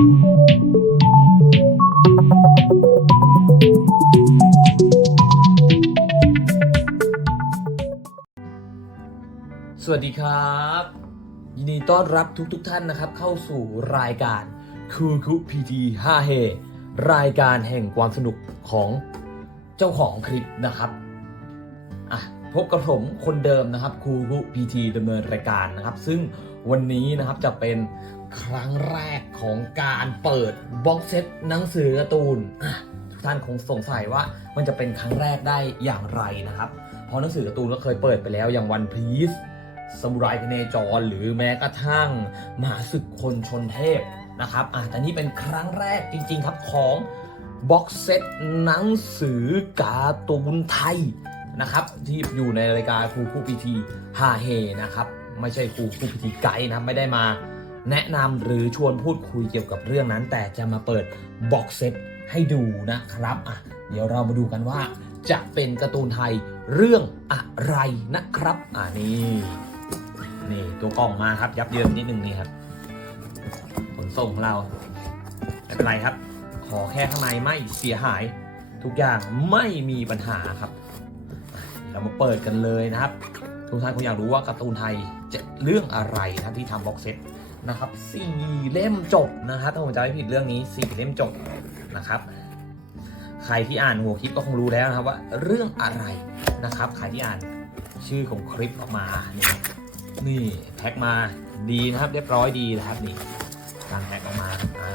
สวัสดีครับ ยินดีต้อนรับทุกทกท่านนะครับ เข้าสู่รายการคูคุพีที5เฮรายการแห่งความสนุกของเจ้าของคลิปนะครับอะ พบกับผมคนเดิมนะครับคูคุพีทีดำเนินรายการนะครับ ซึ่งวันนี้นะครับจะเป็นครั้งแรกของการเปิดบ็อกเซตหนังสือการ์ตูนทุกท่านคงสงสัยว่ามันจะเป็นครั้งแรกได้อย่างไรนะครับ เพราะหนังสือการ์ตูนก็เคยเปิดไปแล้วอย่างวันพีซสมุไรพเนจร หรือแม้กระทั่งมหาศึกคนชนเทพนะครับอะแต่นี่เป็นครั้งแรกจริง ๆ ครับของบ็อกเซตหนังสือการ์ตูนไทย นะครับ ที่อยู่ในรายการครูคู่พิธีฮาเฮนะครับ ไม่ใช่ครูคู่พิธีไกด์นะไม่ได้มาแนะนำหรือชวนพูดคุยเกี่ยวกับเรื่องนั้น แต่จะมาเปิดบ็อกเซตให้ดูนะครับอะเดี๋ยวเรามาดูกันว่า จะเป็นการ์ตูนไทยเรื่องอะไรนะครับ อ่านี่นี่ตัวกล่องมาครับยับเยินนิดนึงนี่ครับขนส่งของเราไม่เป็นไรครับ ขอแค่ข้างในไม่เสียหาย ทุกอย่างไม่มีปัญหาครับ เรามาเปิดกันเลยนะครับ ทุกท่านคงอยากรู้ว่าการ์ตูนไทยจะเรื่องอะไรนะที่ทำบ็อกเซตนะครับสี่เล่มจบนะครับถ้าผมจะไม่ผิดเรื่องนี้สี่เล่มจบนะครับใครที่อ่านหัวคลิปก็คงรู้แล้วนะครับว่าเรื่องอะไรนะครับใครที่อ่านชื่อของคลิปออกมาเนี่ยนี่แพ็คมาดีนะครับเรียบร้อยดีนะครับนี่การแพ็คออกมาอ่า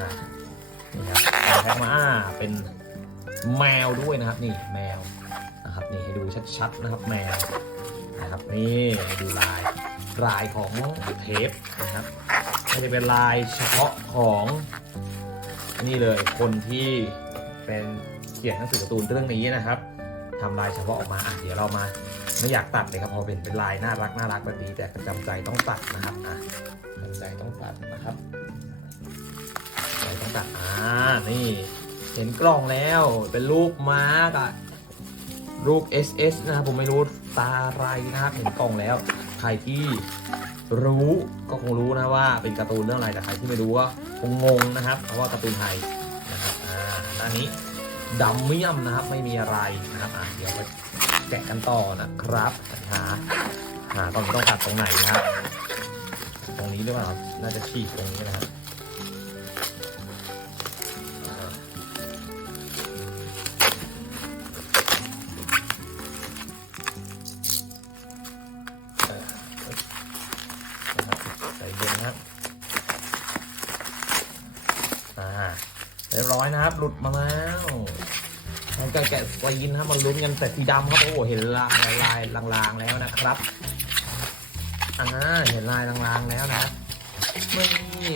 นี่ครับการแพ็คมาอ่าเป็นแมวด้วยนะครับนี่แมว นี่ให้ดูชัดๆนะครับแมวนะครับนี่ดูลายลายของเทปนะครับไม่ได้เป็นลายเฉพาะของนี่เลยคนที่เป็นเขียนหนังสือการ์ตูนเรื่องนี้นะครับทำลายเฉพาะออกมาอะเดี๋ยวเรามาไม่อยากตัดเลยครับพอเป็นเป็นลายน่ารักน่ารักแบบนี้แต่จำใจต้องตัดนะครับอะจำใจต้องตัดนะครับจำใจต้องตัดอ่านี่เห็นกล่องแล้วเป็นรูปม้ากับ รูป SS นะครับผมไม่รู้ตาอะไรนะครับเห็นกล่องแล้ว ใครที่รู้ก็คงรู้นะว่าเป็นการ์ตูนเรื่องอะไรแต่ใครที่ไม่รู้ก็คงงงนะครับ เพราะว่าการ์ตูนไทยนะครับอ่าหน้านี้ดำเมี่ยมนะครับไม่มีอะไรนะครับอะเดี๋ยวไปแกะกันต่อนะครับหาหาตอนนี้ต้องตัดตรงไหนนะครับ ตรงนี้หรือเปล่าน่าจะฉีกตรงนี้นะครับ อ่าเรียบร้อยนะครับ หลุดมาแล้วมันก็แกะสกรีนนะครับมันลุ้นกันแต่สีดำครับ โอ้โห เห็นลายลายลางๆแล้วนะครับอ่าเห็นลายลางๆแล้วนะนี่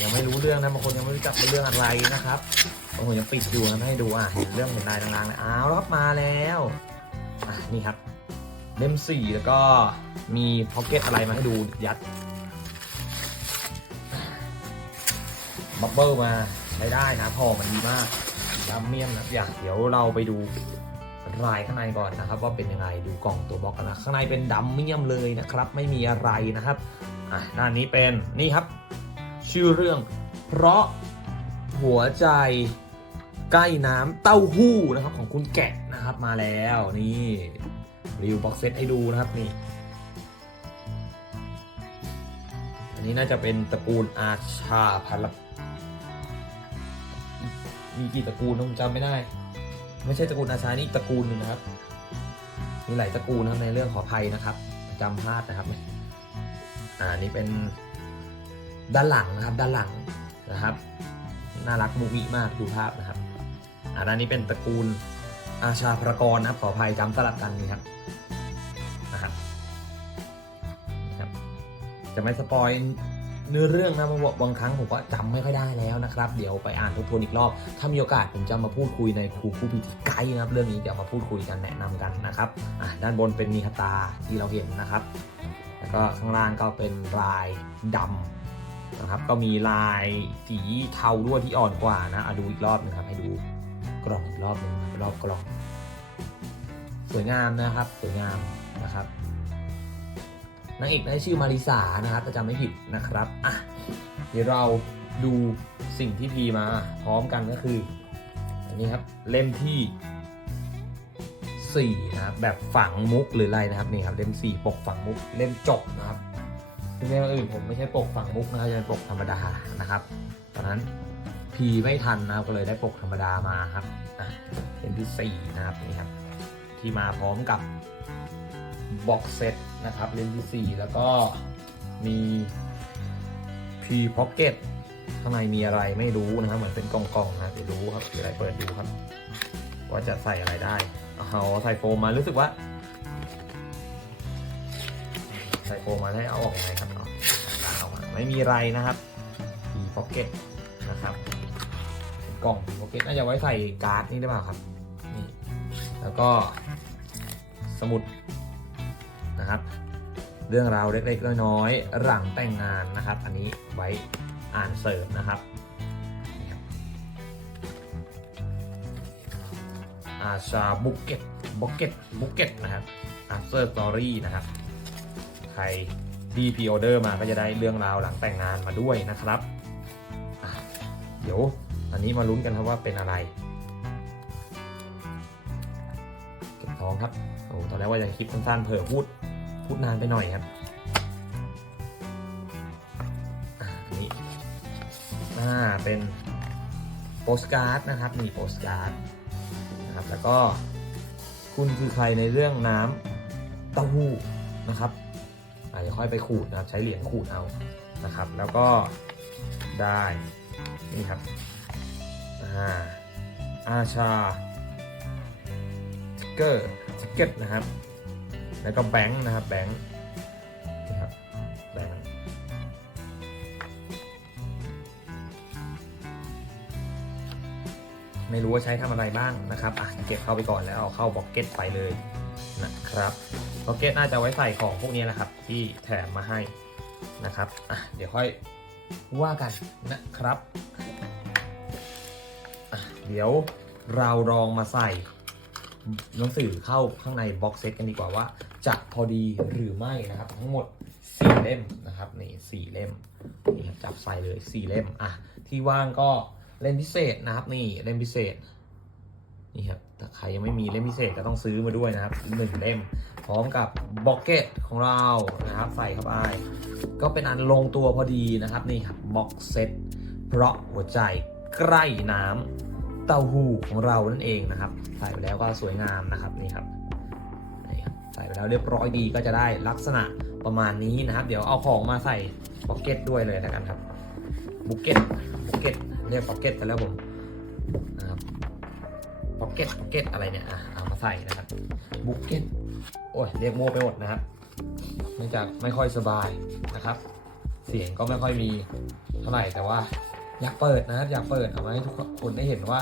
ยังไม่รู้เรื่องนะบางคนยังไม่รู้จักเป็นเรื่องอะไรนะครับบางคนยังปิดอยู่นะให้ดูอะเห็นเรื่องเห็นลายลางๆแล้วอ้าวล้วครับมาแล้วอะนี่ครับเล่มสี่แล้วก็มีพ็อกเก็ตอะไรมาให้ดูยัด บับเบิลมาใช้ได้นะพอมันดีมากดัมเมียมนะอย่างเดี๋ยวเราไปดูลายข้างในก่อนนะครับ ว่าเป็นยังไงดูกล่องตัวบล็อกกันนะข้างในเป็นดัมเมียมเลยนะครับ ไม่มีอะไรนะครับอะด้านี้เป็นนี่ครับ ชื่อเรื่อง เพราะหัวใจใกล้น้ำเต้าหู้นะครับของคุณแกะนะครับมาแล้วนี่รีวิวบ็อกเซตให้ดูนะครับนี่อันนี้น่าจะเป็นตระกูลอาชาพันล มีกี่ตระกูลนะผมจำไม่ได้ ไม่ใช่ตระกูลอาชานี่ตระกูลหนึ่งนะครับ มีหลายตระกูลนะครับในเรื่องขออภัยนะครับจำพลาดนะครับอ่านี่เป็นด้านหลังนะครับด้านหลังนะครับน่ารักมุมิมากดูภาพนะครับอ่าด้านนี้เป็นตระกูลอาชาพระกรนะครับขออภัยจำสลับกันนี่ครับนะครับนะครับจะไม่สปอย เนื้อเรื่องนะบางบางครั้งผมก็จำไม่ค่อยได้แล้วนะครับ เดี๋ยวไปอ่านทบทวนอีกรอบ ถ้ามีโอกาสผมจะมาพูดคุยในครูผู้พิธีไกด์นะครับ เรื่องนี้เดี๋ยวมาพูดคุยกันแนะนำกันนะครับอะด้านบนเป็นมีคาตาที่เราเห็นนะครับ แล้วก็ข้างล่างก็เป็นลายดำนะครับ ก็มีลายสีเทาด้วยที่อ่อนกว่านะอะดูอีกรอบหนึงครับ ให้ดูกล่องอีกรอบหนึงรอบกล่อง สวยงามนะครับ สวยงามนะครับ นางเอกได้ชื่อมาริสานะครับถ้าจำไม่ผิดนะครับอะเดี๋ยวเราดูสิ่งที่พีมาพร้อมกันก็คืออันนี้ครับเล่มที่ 4 นะครับ แบบฝังมุกหรืออะไรนะครับนี่ครับเล่ม 4 ปกฝังมุกเล่มจบนะครับซึ่งเล่มอื่นผมไม่ใช่ปกฝังมุกนะครับจะเป็นปกธรรมดานะครับตอนนั้นพีไม่ทันนะครับก็เลยได้ปกธรรมดามาครับอะเล่มที่ 4 นะครับนี่ครับที่มาพร้อมกับ บ็อกเซตนะครับเล่มที่4แล้วก็มีพีพ็อกเก็ตข้างในมีอะไรไม่รู้นะครับ เหมือนเป็นกล่องๆนะเดี๋ยวดูครับเดี๋ยวอะไรเปิดดูครับ ว่าจะใส่อะไรได้เอาใส่โฟมมารู้สึกว่า ใส่โฟมมาให้เอาออกยังไงครับเนาะเอามาไม่มีอะไรนะครับพีพ็อกเก็ตนะครับกล่องพ็อกเก็ตน่าจะไว้ใส่การ์ดนี่ได้เปล่าครับนี่แล้วก็สมุด นะครับ เรื่องราวเล็กๆน้อยๆหลังแต่งงานนะครับ อันนี้ไว้อ่านเสริมนะครับอาชาบุกเก็ตบุกเก็ตบุกเก็ตนะครับ after story นะครับ ใครที่พ r ออเดอร์มาก็จะได้เรื่องราวหลังแต่งงานมาด้วยนะครับ เดี๋ยวอันนี้มาลุ้นกันครับว่าเป็นอะไรเก็บท้องครับโอ้ตอนแรกว่าจะคลิปสั้นๆเผลอพูด พูดนานไปหน่อยครับอันนี้อ่าเป็นโปสการ์ดนะครับนี่โปสการ์ดนะครับ แล้วก็คุณคือใครในเรื่องน้ำเต้าหู้นะครับอาจจะค่อยไปขูดนะครับ ใช้เหรียญขูดเอานะครับ แล้วก็ได้นี่ครับอ่าอาชาทิกเกอร์ทิกเก็ตนะครับ แล้วก็แบงค์นะครับแบงค์นี่ครับแบงค์ไม่รู้ว่าใช้ทำอะไรบ้างนะครับอะเก็บเข้าไปก่อนแล้วเอาเข้าบ็อกเก็ตไปเลยนะครับบ็อกเก็ตน่าจะไว้ใส่ของพวกนี้แหละครับ ที่แถมมาให้นะครับอะเดี๋ยวค่อยว่ากันนะครับอะเดี๋ยวเราลองมาใส่หนังสือเข้าข้างในบ็อกเซตกันดีกว่าว่า จะพอดีหรือไม่นะครับ ทั้งหมด 4 เล่มนะครับนี่สี่เล่มนี่ครับจับใส่เลย 4 เล่มอะที่ว่างก็เล่มพิเศษนะครับ นี่เล่มพิเศษนี่ครับถ้าใครยังไม่มีเล่มพิเศษก็ต้องซื้อมาด้วยนะครับหนึ่งเล่ม พร้อมกับบ็อกเก็ตของเรานะครับ ใส่เข้าไปก็เป็นอันลงตัวพอดีนะครับนี่ครับบ็อกเซตเพราะหัวใจใกล้น้ำเต้าหู้ของเรานั่นเองนะครับ ใส่ไปแล้วก็สวยงามนะครับนี่ครับ ใส่ไปแล้วเรียบร้อยดีก็จะได้ลักษณะประมาณนี้นะครับ เดี๋ยวเอาของมาใส่พ็อกเก็ตด้วยเลยแล้วกันครับบุกเก็ตบุกเก็ตเรียกพ็อกเก็ตไปแล้วผมนะครับพ็อกเก็ตพ็อกเก็ตอะไรเนี่ยอะเอามาใส่นะครับบุกเก็ตโอ้ยเรียกโม่ไปหมดนะครับเนื่องจากไม่ค่อยสบายนะครับ เสียงก็ไม่ค่อยมีเท่าไหร่แต่ว่าอยากเปิดนะครับอยากเปิดเอามาให้ทุกคนได้เห็นว่า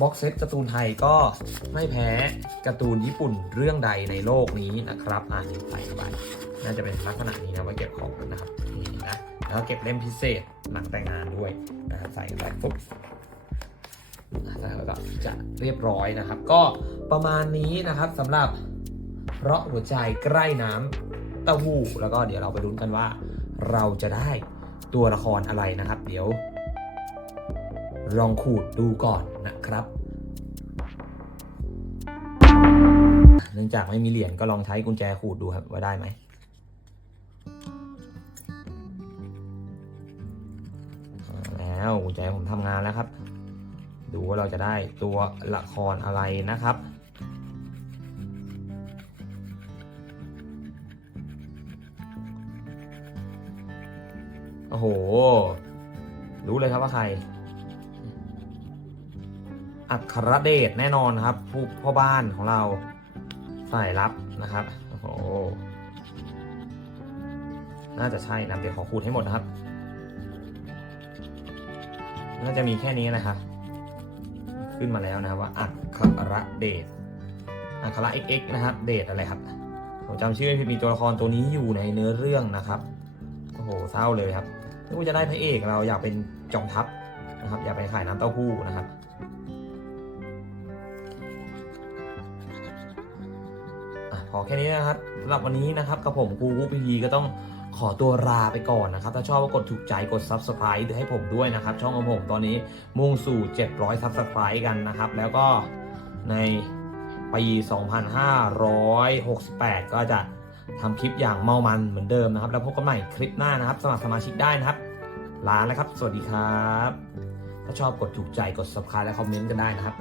บ็อกเซตการ์ตูนไทยก็ไม่แพ้การ์ตูนญี่ปุ่นเรื่องใดในโลกนี้นะครับ อ่านใส่ไปน่าจะเป็นลักษณะนี้นะไว้เก็บของนะครับนี่นะแล้วเก็บเล่มพิเศษหลังแต่งงานด้วยนะครับใส่ไปปุ๊บแล้วก็จะเรียบร้อยนะครับ ก็ประมาณนี้นะครับสำหรับเพราะหัวใจใกล้น้ำเต้าหู้แล้วก็เดี๋ยวเราไปลุ้นกันว่า เราจะได้ตัวละครอะไรนะครับ เดี๋ยวลองขูดดูก่อน นะครับ เนื่องจากไม่มีเหรียญก็ลองใช้กุญแจขูดดูครับว่าได้ไหมแล้วกุญแจผมทำงานแล้วครับ ดูว่าเราจะได้ตัวละครอะไรนะครับโอ้โห รู้เลยครับว่าใคร อัครเดชแน่นอนครับผู้พ่อบ้านของเราฝ่ายรับนะครับโอ้โหน่าจะใช่นะเดี๋ยวขอขูดให้หมดนะครับ น่าจะมีแค่นี้นะครับ ขึ้นมาแล้วนะครับว่าอัครเดชอัคร XX นะครับ เดชอะไรครับผมจำชื่อไม่ผิดมีตัวละครตัวนี้อยู่ในเนื้อเรื่องนะครับโอ้โหเศร้าเลยครับนึกว่าจะได้พระเอกเราอยากเป็นจอมทัพนะครับ อยากไปขายน้ำเต้าหู้นะครับ อะพอแค่นี้นะครับสำหรับวันนี้นะครับกับผมครูวูพีก็ต้องขอตัวลาไปก่อนนะครับ ถ้าชอบก็กดถูกใจกด Subscribe ให้ผมด้วยนะครับ ช่องของผมตอนนี้มุ่งสู่ 700 Subscribe กันนะครับ แล้วก็ในปี 2568 ก็จะทำคลิปอย่างเมามันเหมือนเดิมนะครับ แล้วพบกันใหม่คลิปหน้านะครับ สมัครสมาชิกได้นะครับ ลาแล้วครับ สวัสดีครับ ถ้าชอบกดถูกใจกด Subscribe และคอมเมนต์กันได้นะครับ